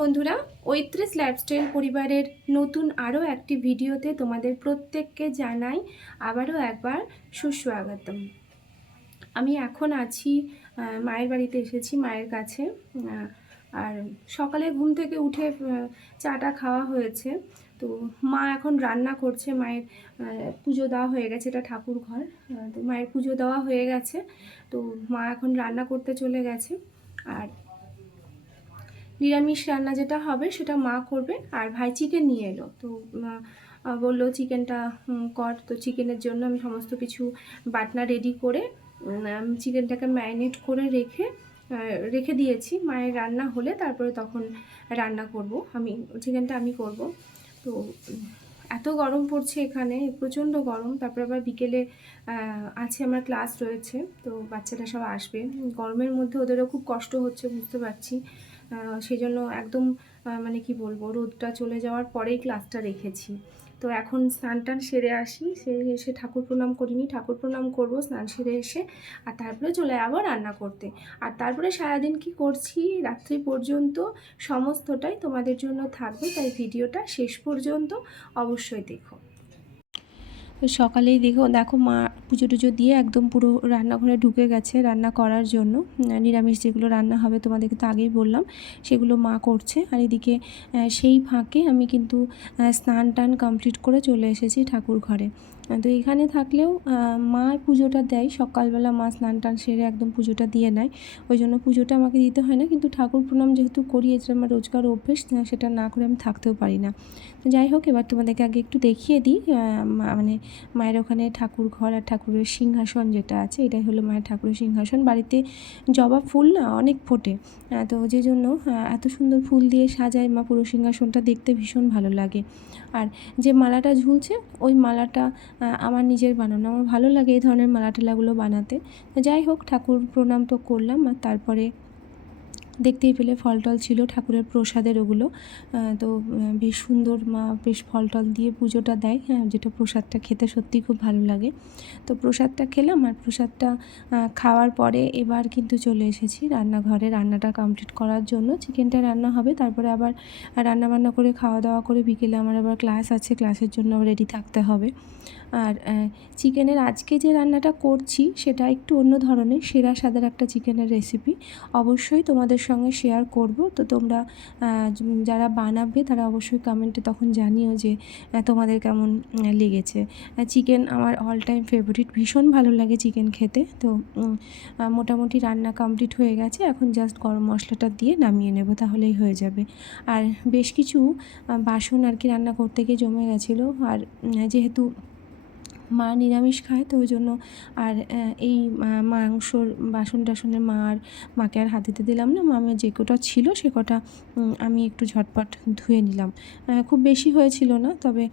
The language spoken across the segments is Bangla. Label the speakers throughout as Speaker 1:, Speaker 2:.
Speaker 1: বন্ধুরা, ঐত্রিশ লাইফস্টাইল পরিবারের নতুন আরও একটি ভিডিওতে তোমাদের প্রত্যেককে জানাই আবারও একবার সুস্বাগতম। আমি এখন আছি মায়ের বাড়িতে এসেছি মায়ের কাছে আর সকালে ঘুম থেকে উঠে চাটা খাওয়া হয়েছে। তো মা এখন রান্না করছে, মায়ের পুজো দেওয়া হয়ে গেছে, এটা ঠাকুর ঘর তো মায়ের পুজো দেওয়া হয়ে গেছে। তো মা এখন রান্না করতে চলে গেছে, আর নিরামিষ রান্না যেটা হবে সেটা মা করবে আর ভাই চিকেন নিয়ে এলো। তো বলল চিকেনটা কর। তো চিকেনের জন্য আমি সমস্ত কিছু বাটনা রেডি করে চিকেনটাকে ম্যারিনেট করে রেখে রেখে দিয়েছি। মায়ের রান্না হলে তারপরে তখন রান্না করব। আমি চিকেনটা আমি করব। তো, এত গরম পড়ছে এখানে, প্রচণ্ড গরম। তারপরে আবার বিকেলে আছে আমার ক্লাস রয়েছে। তো বাচ্চারা সব আসবে। গরমের মধ্যে ওদেরও খুব কষ্ট হচ্ছে, বুঝতে পারছি। আহ, সেই জন্য একদম মানে কি বলব রোদটা চলে যাওয়ার পরেই ক্লাসটা রেখেছি। তো এখন স্নান টান সেরে আসি সেরে এসে ঠাকুর প্রণাম করিনি ঠাকুর প্রণাম করব স্নান সেরে এসে আর তারপরে চলে যাব রান্না করতে। আর তারপরে সারাদিন কি করছি রাত্রি পর্যন্ত সমস্তটাই তোমাদের জন্য থাকবে তাই ভিডিওটা শেষ পর্যন্ত অবশ্যই দেখো। সকালেই দেখো দেখো মা পুজো টুজো দিয়ে একদম পুরো রান্নাঘরে ঢুকে গেছে রান্না করার জন্য। নিরামিষ যেগুলো রান্না হবে তোমাদেরকে তো আগেই বললাম, সেগুলো মা করছে। আর এদিকে সেই ফাঁকে আমি কিন্তু স্নান টান কমপ্লিট করে চলে এসেছি ঠাকুর ঘরে। তো এখানে থাকলেও মা পুজোটা দেয়। সকালবেলা মা স্নান টান সেরে একদম পুজোটা দিয়ে নেয়। ওই জন্য পুজোটা আমাকে দিতে হয় না। কিন্তু ঠাকুর প্রণাম যেহেতু করি এটা আমার রোজগার অভ্যেস সেটা না করে আমি থাকতেও পারি না। তো যাই হোক, এবার তোমাদেরকে আগে একটু দেখিয়ে দিই। মানে মায়ের ওখানে ঠাকুর ঘর আর ঠাকুরের সিংহাসন যেটা আছে, এটাই হলো মায়ের ঠাকুরের সিংহাসন। বাড়িতে জবা ফুল না অনেক ফোটে। তো যে জন্য এত সুন্দর ফুল দিয়ে সাজায় মা পুরো সিংহাসনটা, দেখতে ভীষণ ভালো লাগে। আর যে মালাটা ঝুলছে, ওই মালাটা আমার নিজের বানানো। আমার ভালো লাগে এই ধরনের মালা টালাগুলো বানাতে যাই হোক, ঠাকুর প্রণাম তো করলাম, আর তারপরে দেখতেই পেলে ফল টল ছিল ঠাকুরের প্রসাদের ওগুলো। তো বেশ সুন্দর মা বেশ ফল টল দিয়ে পুজোটা দেয়। হ্যাঁ যেটা প্রসাদটা খেতে সত্যিই খুব ভালো লাগে। তো প্রসাদটা খেলাম আর প্রসাদটা খাওয়ার পরে এবার কিন্তু চলে এসেছি রান্নাঘরে। রান্নাটা কমপ্লিট করার জন্য চিকেনটা রান্না হবে। তারপরে আবার রান্না বান্না করে খাওয়া দাওয়া করে বিকেলে আমার আবার ক্লাস আছে। ক্লাসের জন্য রেডি থাকতে হবে। আর চিকেনের আজকে যে রান্নাটা করছি সেটা একটু অন্য ধরনের, সেরা স্বাদের একটা চিকেনের রেসিপি অবশ্যই তোমাদের সঙ্গে শেয়ার করব। তো তোমরা যারা বানাবে তারা অবশ্যই কমেন্টে তখন জানিও যে তোমাদের কেমন লেগেছে। চিকেন আমার অল টাইম ফেভারিট ভীষণ ভালো লাগে চিকেন খেতে। তো মোটামুটি রান্না কমপ্লিট হয়ে গেছে। এখন জাস্ট গরম মশলাটা দিয়ে নামিয়ে নেব, তাহলেই হয়ে যাবে। আর বেশ কিছু বাসন আর কি রান্না করতে গিয়ে জমে গেছিল। আর যেহেতু মা নিরামিষ খায়, তো ওই জন্য আর এই মাংসর বাসন টাসনের মা আর মাকে আর হাত দিতে দিলাম না। মামের যে কটা ছিল সে কটা আমি একটু ঝটপট ধুয়ে নিলাম। খুব বেশি হয়েছিল না, তবে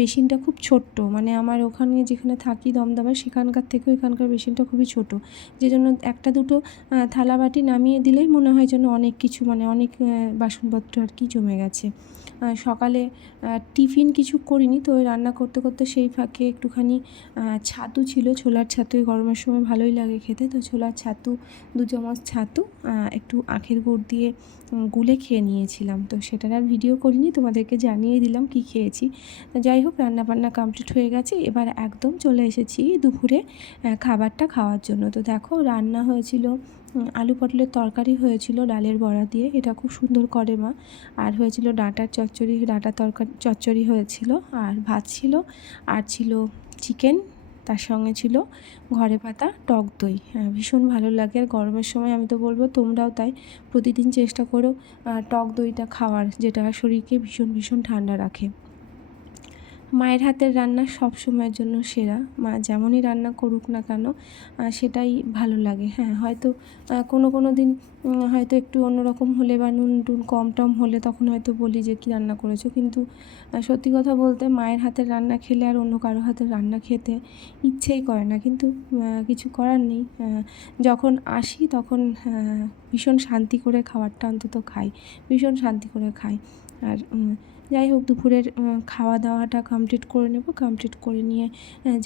Speaker 1: বেসিনটা খুব ছোট্ট। মানে আমার ওখানে যেখানে থাকি দমদমে, সেখানকার থেকেও এখানকার বেসিনটা খুবই ছোট। যে জন্য একটা দুটো থালা বাটি নামিয়ে দিলেই মনে হয় যেন অনেক কিছু মানে অনেক বাসনপত্র আর কি জমে গেছে। সকালে টিফিন কিছু করিনি, তো রান্না করতে করতে সেই ফাঁকে একটুখানি ছাতু ছিল। ছোলার ছাতু গরমের সময় ভালোই লাগে খেতে, তো ছোলার ছাতু, দু চামচ ছাতু একটু আখের গুড় দিয়ে গুলে খেয়ে নিয়েছিলাম। তো সেটার আর ভিডিও করিনি, তোমাদেরকে জানিয়ে দিলাম কি খেয়েছি। যাই হোক রান্না বান্না কমপ্লিট হয়ে গেছে। এবার একদম চলে এসেছি দুপুরে খাবারটা খাওয়ার জন্য। তো দেখো, রান্না হয়েছিল আলু পটলের তরকারি হয়েছিল ডালের বড়া দিয়ে। এটা খুব সুন্দর করে মা। আর হয়েছিল ডাঁটার চচ্চড়ি ডাঁটা তরকারি চচ্চড়ি হয়েছিল। আর ভাত ছিল, আর ছিল চিকেন তার সঙ্গে ছিল ঘরে পাতা টক দই। হ্যাঁ ভীষণ ভালো লাগে। আর গরমের সময় আমি তো বলব, তোমরাও তাই প্রতিদিন চেষ্টা করো টক দইটা খাওয়ার, যেটা শরীরকে ভীষণ ভীষণ ঠান্ডা রাখে। মায়ের হাতের রান্না সব সময়ের জন্য সেরা। মা যেমনই রান্না করুক না কেন সেটাই ভালো লাগে। হ্যাঁ হয়তো কোনো কোনো দিন হয়তো একটু অন্যরকম হলে বা নুন টুন কম টম হলে তখন হয়তো বলি যে, কি রান্না করেছ? কিন্তু সত্যি কথা বলতে মায়ের হাতের রান্না খেলে আর অন্য কারও হাতের রান্না খেতে ইচ্ছেই করে না। কিন্তু কিছু করার নেই। যখন আসি তখন ভীষণ শান্তি করে খাবারটা অন্তত খাই। ভীষণ শান্তি করে খাই। আর যাই হোক, দুপুরের খাওয়া দাওয়াটা কমপ্লিট করে নেব। কমপ্লিট করে নিয়ে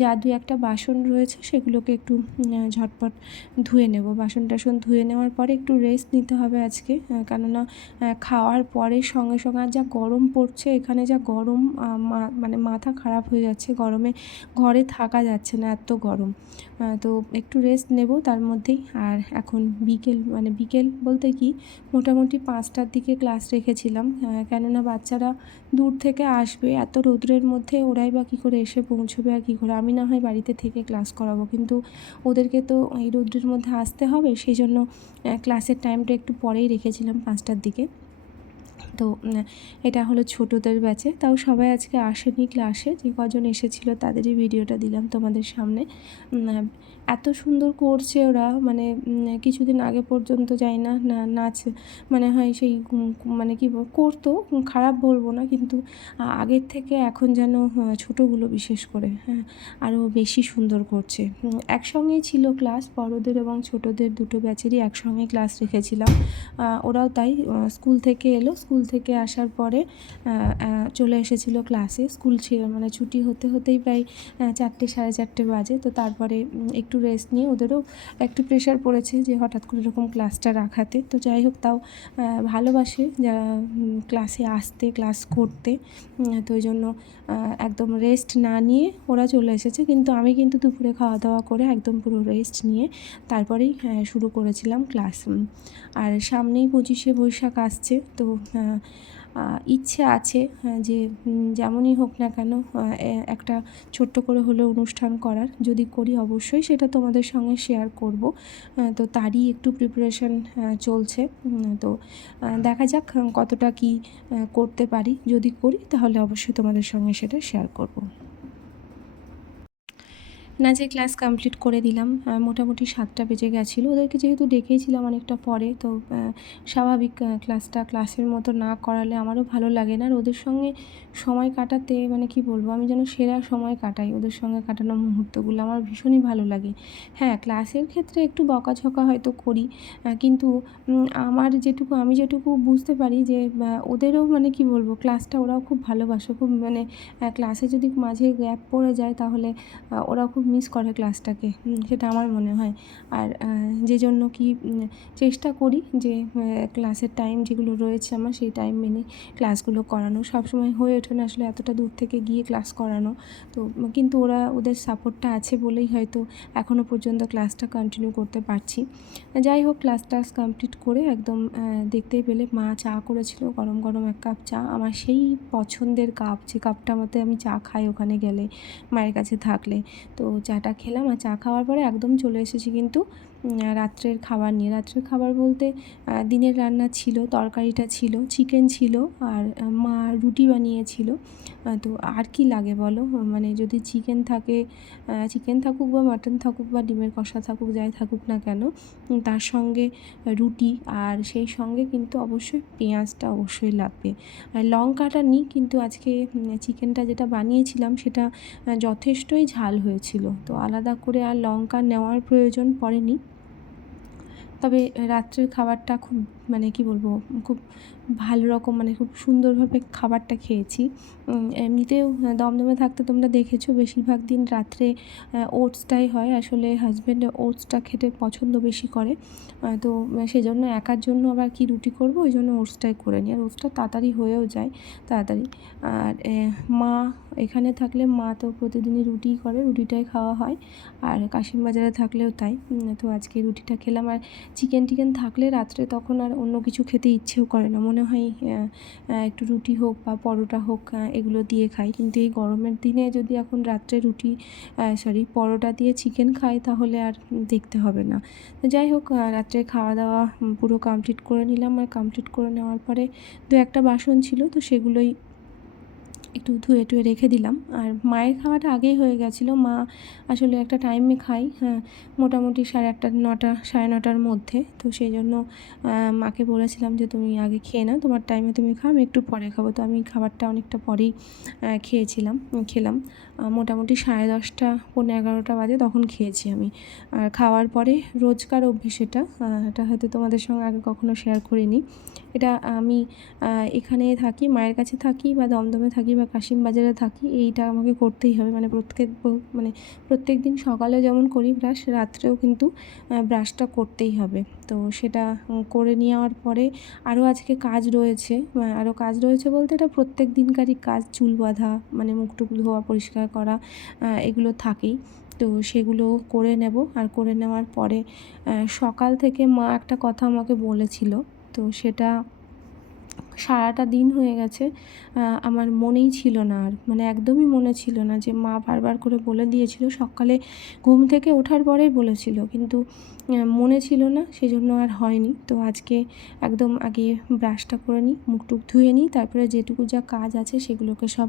Speaker 1: যা দু একটা বাসন রয়েছে সেগুলোকে একটু ঝটপট ধুয়ে নেব। বাসন টাসন ধুয়ে নেওয়ার পরে একটু রেস্ট নিতে হবে আজকে কেননা খাওয়ার পরে সঙ্গে সঙ্গে আর যা গরম পড়ছে, এখানে যা গরম মানে মাথা খারাপ হয়ে যাচ্ছে, গরমে ঘরে থাকা যাচ্ছে না এত গরম। তো একটু রেস্ট নেব তার মধ্যেই। আর এখন বিকেল মানে বিকেল বলতে কি, মোটামুটি পাঁচটার দিকে ক্লাস রেখেছিলাম কেননা বাচ্চারা দূর থেকে আসবে, এত রৌদ্রের মধ্যে ওরাই বা কী করে এসে পৌঁছবে আর কী করে? আমি না হয় বাড়িতে থেকে ক্লাস করাবো, কিন্তু ওদেরকে তো এই রৌদ্রের মধ্যে আসতে হবে, সেই জন্য ক্লাসের টাইমটা একটু পরেই রেখেছিলাম পাঁচটার দিকে। তো এটা হলো ছোটোদের ব্যাচে তাও সবাই আজকে আসেনি ক্লাসে যে কজন এসেছিল তাদেরই ভিডিওটা দিলাম তোমাদের সামনে। এত সুন্দর করছে ওরা মানে কিছুদিন আগে পর্যন্ত যাই না, না- নাচ মানে হয় সেই মানে কি করতো খারাপ বলব না, কিন্তু আগের থেকে এখন যেন ছোটোগুলো বিশেষ করে হ্যাঁ আরও বেশি সুন্দর করছে। একসঙ্গেই ছিল ক্লাস বড়োদের এবং ছোটোদের দুটো ব্যাচেরই একসঙ্গে ক্লাস রেখেছিলাম। ওরাও তাই স্কুল থেকে এলো স্কুল থেকে আসার পরে চলে এসেছিল ক্লাসে স্কুল ছিল মানে ছুটি হতে হতেই প্রায় চারটে, সাড়ে চারটে বাজে। তো তারপরে একটু রেস্ট নিয়ে ওদেরও একটু প্রেশার পড়েছে যে হঠাৎ করে এরকম ক্লাসটা রাখাতে তো যাই হোক, তাও ভালোবাসে যারা ক্লাসে আসতে ক্লাস করতে। তো ওই জন্য একদম রেস্ট না নিয়ে ওরা চলে এসেছে। কিন্তু আমি কিন্তু দুপুরে খাওয়া দাওয়া করে একদম পুরো রেস্ট নিয়ে তারপরেই শুরু করেছিলাম ক্লাস আর সামনেই পঁচিশে বৈশাখ আসছে। তো ইচ্ছে আছে যে যেমনই হোক না কেন একটা ছোট্ট করে হলেও অনুষ্ঠান করার যদি করি অবশ্যই, সেটা তোমাদের সঙ্গে শেয়ার করব। তো তারই একটু প্রিপারেশন চলছে। তো দেখা যাক, কতটা কি করতে পারি। যদি করি, তাহলে অবশ্যই তোমাদের সঙ্গে সেটা শেয়ার করব। নাচের ক্লাস কমপ্লিট করে দিলাম মোটামুটি সাতটা বেজে গেছিল। ওদেরকে যেহেতু ডেকেছিলাম অনেকটা পরে, তো স্বাভাবিক ক্লাসটা ক্লাসের মতো না করালে আমারও ভালো লাগে না। আর ওদের সঙ্গে সময় কাটাতে মানে কি বলব, আমি যেন সেরা সময় কাটাই ওদের সঙ্গে কাটানো মুহূর্তগুলো। আমার ভীষণই ভালো লাগে। হ্যাঁ ক্লাসের ক্ষেত্রে একটু বকাঝকা হয়তো করি কিন্তু আমার যেটুকু, আমি যেটুকু বুঝতে পারি যে ওদেরও মানে কি বলব, ক্লাসটা ওরাও খুব ভালোবাসে। খুব মানে ক্লাসে যদি মাঝে গ্যাপ পড়ে যায় তাহলে ওরা খুব মিস করে ক্লাসটাকে সেটা আমার মনে হয়। আর যে জন্য কি চেষ্টা করি যে ক্লাসের টাইম যেগুলো রয়েছে আমার, সেই টাইম মেনে ক্লাসগুলো করানো। সবসময় হয়ে ওঠে না আসলে এতটা দূর থেকে গিয়ে ক্লাস করানো। তো, কিন্তু ওরা ওদের সাপোর্টটা আছে বলেই হয়তো এখনও পর্যন্ত ক্লাসটা কন্টিনিউ করতে পারছি। যাই হোক ক্লাস টাস কমপ্লিট করে একদম দেখতেই পেলে মা চা করেছিল, গরম গরম এক কাপ চা। আমার সেই পছন্দের কাপ যে কাপটা মতে আমি চা খাই ওখানে গেলে মায়ের কাছে থাকলে। তো চাটা খেলাম আর চা খাওয়ার পরে একদম চলে এসেছি কিন্তু রাত্রের খাবার নিয়ে। রাত্রের খাবার বলতে দিনের রান্না ছিল, তরকারিটা ছিল চিকেন ছিল, আর মা রুটি বানিয়েছিল। তো আর কি লাগে বলো? মানে যদি চিকেন থাকে চিকেন থাকুক বা মাটন থাকুক বা ডিমের কষা থাকুক, যাই থাকুক না কেন, তার সঙ্গে রুটি, আর সেই সঙ্গে কিন্তু অবশ্যই পেঁয়াজটা অবশ্যই লাগবে। লঙ্কাটা নিই কিন্তু আজকে চিকেনটা যেটা বানিয়েছিলাম, সেটা যথেষ্টই ঝাল হয়েছিল। তো আলাদা করে আর লঙ্কা নেওয়ার প্রয়োজন পড়েনি। তবে রাত্রের খাবারটা খুব মানে কি বলব খুব ভালো রকম মানে খুব সুন্দরভাবে খাবারটা খেয়েছি। এমনিতেও দমদমে থাকতে তোমরা দেখেছ, বেশিরভাগ দিন রাত্রে ওটসটাই হয়। আসলে হাজব্যান্ড ওটসটা খেতে পছন্দ বেশি করে। তো সেজন্য একার জন্য আবার কি রুটি করব, ওই জন্য ওটসটাই করে নিই। আর ওটসটা তাড়াতাড়ি হয়েও যায়, তাড়াতাড়ি। আর মা, এখানে থাকলে মা তো প্রতিদিনই রুটিই করে, রুটিটাই খাওয়া হয়। আর কাশিম বাজারে থাকলেও তাই। তো আজকে রুটিটা খেলাম। আর চিকেন টিকেন থাকলে রাত্রে তখন আর অন্য কিছু খেতে ইচ্ছেও করে না। মনে হয় একটু রুটি হোক বা পরোটা হোক এগুলো দিয়ে খাই। কিন্তু এই গরমের দিনে যদি এখন রাত্রে রুটি সরি পরোটা দিয়ে চিকেন খাই, তাহলে আর দেখতে হবে না। যাই হোক রাত্রে খাওয়া দাওয়া পুরো কমপ্লিট করে নিলাম। আর কমপ্লিট করে নেওয়ার পরে দু একটা বাসন ছিল, তো সেগুলোই একটু ধুয়ে টুয়ে রেখে দিলাম। আর মায়ের খাওয়াটা আগেই হয়ে গেছিল। মা আসলে একটা টাইমে খাই হ্যাঁ মোটামুটি সাড়ে আটটা, নটা, সাড়ে নটার মধ্যে। তো সেই জন্য মাকে বলেছিলাম যে, তুমি আগে খেয়ে নাও, তোমার টাইমে তুমি খাও, আমি একটু পরে খাব। তো আমি খাবারটা অনেকটা পরেই খেয়েছিলাম, খেলাম। মোটামুটি সাড়ে দশটা পনেরো এগারোটা বাজে তখন খেয়েছি আমি। আর খাওয়ার পরে রোজকার অভ্যেস এটা। এটা হয়তো তোমাদের সঙ্গে আগে কখনো শেয়ার করিনি। এটা আমি এখানে থাকি, মায়ের কাছে থাকি বা দমদমে থাকি বা কাশিম বাজারে থাকি, এইটা আমাকে করতেই হবে। মানে প্রত্যেক মানে প্রত্যেক দিন সকালে যেমন করি ব্রাশ, রাত্রেও কিন্তু ব্রাশটা করতেই হবে। তো সেটা করে নেওয়ার পরে আরও আজকে কাজ রয়েছে আরও কাজ রয়েছে বলতে এটা প্রত্যেক দিনকারই কাজ, চুল বাঁধা মানে মুখ টুক ধোয়া, পরিষ্কার করা এগুলো থাকেই। তো সেগুলো করে নেব। আর করে নেওয়ার পরে সকাল থেকে মা একটা কথা আমাকে বলেছিল তো সেটা সারাটা দিন হয়ে গেছে আমার মনেই ছিল না আর। মানে একদমই মনে ছিল না যে মা বারবার করে বলে দিয়েছিল, সকালে ঘুম থেকে ওঠার পরেই বলেছিল। কিন্তু মনে ছিল না, সেজন্য আর হয়নি। তো আজকে একদম আগে ব্রাশটা করে নিই, মুখ টুক ধুয়ে নিই, তারপরে যেটুকু যা কাজ আছে সেগুলোকে সব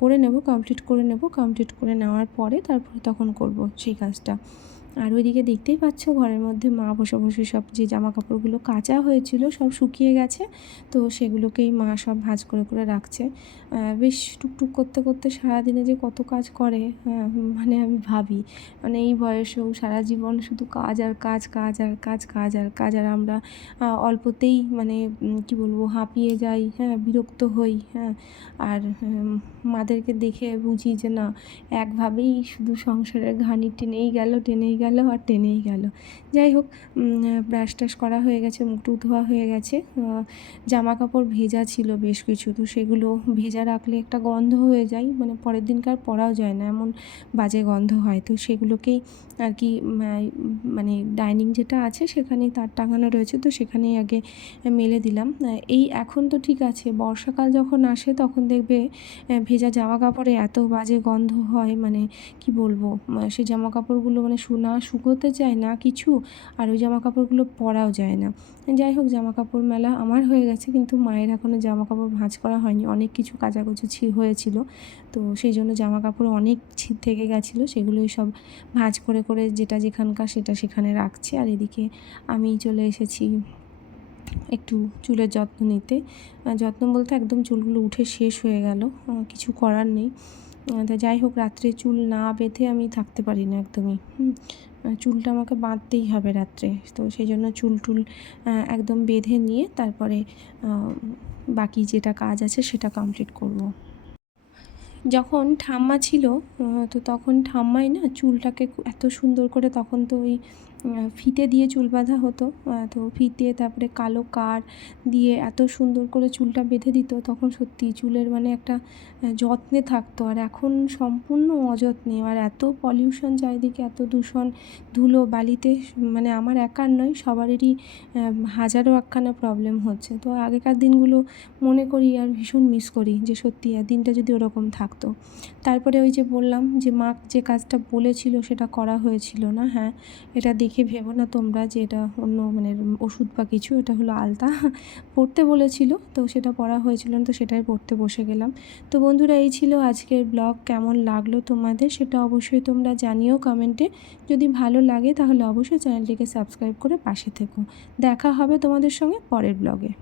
Speaker 1: করে নেব, কমপ্লিট করে নেব। কমপ্লিট করে নেওয়ার পরে তারপরে তখন করব সেই কাজটা। আর ওইদিকে দেখতেই পাচ্ছ ঘরের মধ্যে মা বসে বসে সব যে জামা কাপড়গুলো কাচা হয়েছিল সব শুকিয়ে গেছে। তো সেগুলোকেই মা সব ভাঁজ করে করে রাখছে। বেশ টুকটুক করতে করতে সারাদিনে যে কত কাজ করে মানে আমি ভাবি মানে এই বয়সেও সারা জীবন শুধু কাজ আর কাজ কাজ আর কাজ কাজ আর কাজ। আর আমরা অল্পতেই মানে কি বলব, হাঁপিয়ে যাই হ্যাঁ বিরক্ত হই হ্যাঁ। আর মাদেরকে দেখে বুঝি যে না, একভাবেই শুধু সংসারের ঘানি টেনেই গেল টেনেই গেল আর টেনেই গেল। যাই হোক ব্রাশ টাশ করা হয়ে গেছে, মুখ টুক ধোয়া হয়ে গেছে। জামা কাপড় ভেজা ছিল বেশ কিছু, তো সেগুলো ভেজা রাখলে একটা গন্ধ হয়ে যায় মানে পরের দিনকার পরাও যায় না, এমন বাজে গন্ধ হয়। তো সেগুলোকেই আর কি মানে ডাইনিং যেটা আছে সেখানেই তার টাঙানো রয়েছে, তো সেখানেই আগে মেলে দিলাম। এই এখন তো ঠিক আছে, বর্ষাকাল যখন আসে তখন দেখবে ভেজা জামা কাপড়ে এত বাজে গন্ধ হয় মানে কি বলব সেই জামা কাপড়গুলো মানে শু না শুকোতে চায় না কিছু, আর ওই জামা কাপড়গুলো পরাও যায় না। যাই হোক জামা কাপড় মেলা আমার হয়ে গেছে, কিন্তু মায়ের এখনও জামা কাপড় ভাঁজ করা হয়নি। অনেক কিছু কাচাকুচি ছি হয়েছিল। তো সেই জন্য জামা কাপড় অনেক ছি থেকে গেছিল, সেগুলোই সব ভাঁজ করে করে যেটা যেখানকার সেটা সেখানে রাখছি। আর এদিকে আমি চলে এসেছি একটু চুলের যত্ন নিতে। যত্ন বলতে একদম চুলগুলো উঠে শেষ হয়ে গেল। কিছু করার নেই। তা যাই হোক, রাত্রে চুল না বেঁধে আমি থাকতে পারি না একদমই চুলটা আমাকে বাঁধতেই হবে রাত্রে তো সেই জন্য চুল টুল একদম বেঁধে নিয়ে তারপরে বাকি যেটা কাজ আছে সেটা কমপ্লিট করব। যখন ঠাম্মা ছিল তো তখন ঠাম্মাই না চুলটাকে এত সুন্দর করে তখন তো ওই ফিতে দিয়ে চুল বাঁধা হতো। তো ফিতে তারপরে কালো কার দিয়ে এত সুন্দর করে চুলটা বেঁধে দিত, তখন সত্যি চুলের মানে একটা যত্নে থাকতো। আর এখন সম্পূর্ণ অযত্নে। আর এত পলিউশন চারিদিকে, এত দূষণ, ধুলো বালিতে মানে আমার একার নয় সবারই হাজারো একখানা প্রবলেম হচ্ছে। তো আগেকার দিনগুলো মনে করি আর ভীষণ মিস করি যে সত্যি আর দিনটা যদি ওরকম থাকতো। তারপরে ওই যে বললাম যে মা যে কাজটা বলেছিল সেটা করা হয়েছিল না হ্যাঁ। এটা দেখে ভেবো না তোমরা যে এটা অন্য মানে ওষুধ বা কিছু, এটা হলো আলতা। পড়তে বলেছিল, তো সেটা পড়া হয়েছিল তো সেটাই পড়তে বসে গেলাম। তো বন্ধুরা, এই ছিল আজকের ব্লগ। কেমন লাগল তোমাদের সেটা অবশ্যই তোমরা জানিও কমেন্টে। যদি ভালো লাগে তাহলে অবশ্যই চ্যানেলটিকে সাবস্ক্রাইব করে পাশে থেকো। দেখা হবে তোমাদের সঙ্গে পরের ব্লগে।